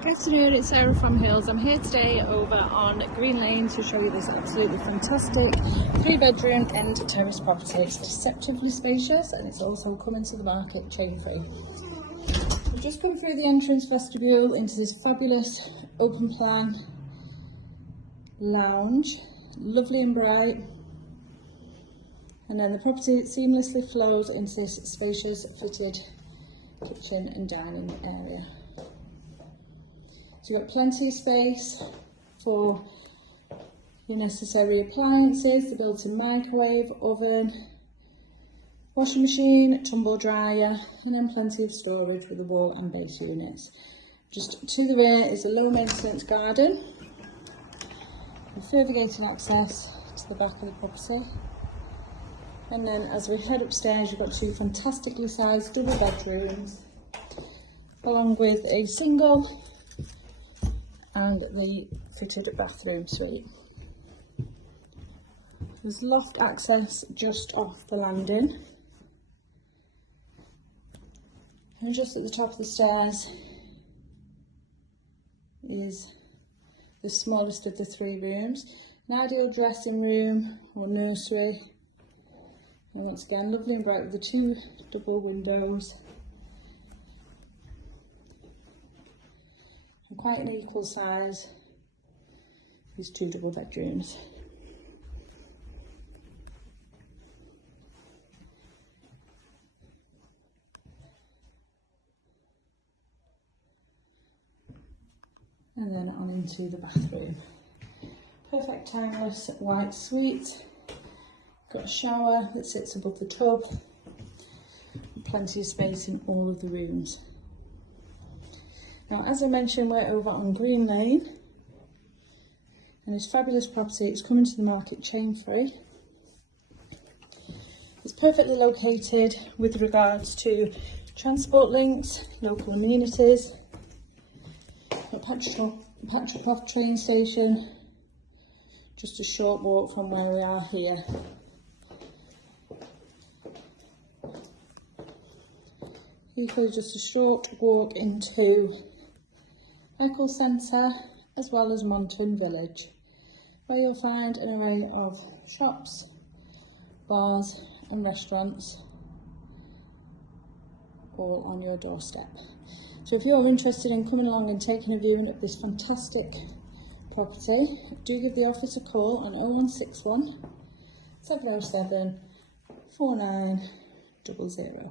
Good afternoon, it's Sarah from Hills. I'm here today over on Green Lane to show you this absolutely fantastic 3-bedroom end terrace property. It's deceptively spacious and it's also coming to the market chain free. We've just come through the entrance vestibule into this fabulous open plan lounge, lovely and bright, and then the property seamlessly flows into this spacious fitted kitchen and dining area. So you've got plenty of space for your necessary appliances, the built-in microwave, oven, washing machine, tumble dryer, and then plenty of storage with the wall and base units. Just to the rear is a low maintenance garden with further gated access to the back of the property. And then as we head upstairs, you've got two fantastically sized double bedrooms along with a single and the fitted bathroom suite. There's loft access just off the landing, and just at the top of the stairs is the smallest of the 3 rooms, an ideal dressing room or nursery, and once again lovely and bright with the 2 double windows. Quite an equal size, these 2 double bedrooms. And then on into the bathroom. Perfect timeless white suite. Got a shower that sits above the tub. Plenty of space in all of the rooms. Now, as I mentioned, we're over on Green Lane, and this fabulous property is coming to the market chain free. It's perfectly located with regards to transport links, local amenities, a Petrocloth train station, just a short walk from where we are here. Equally just a short walk into Eccles centre as well as Monton village, where you'll find an array of shops, bars and restaurants all on your doorstep. So if you're interested in coming along and taking a viewing of this fantastic property, do give the office a call on 0161 707 4900.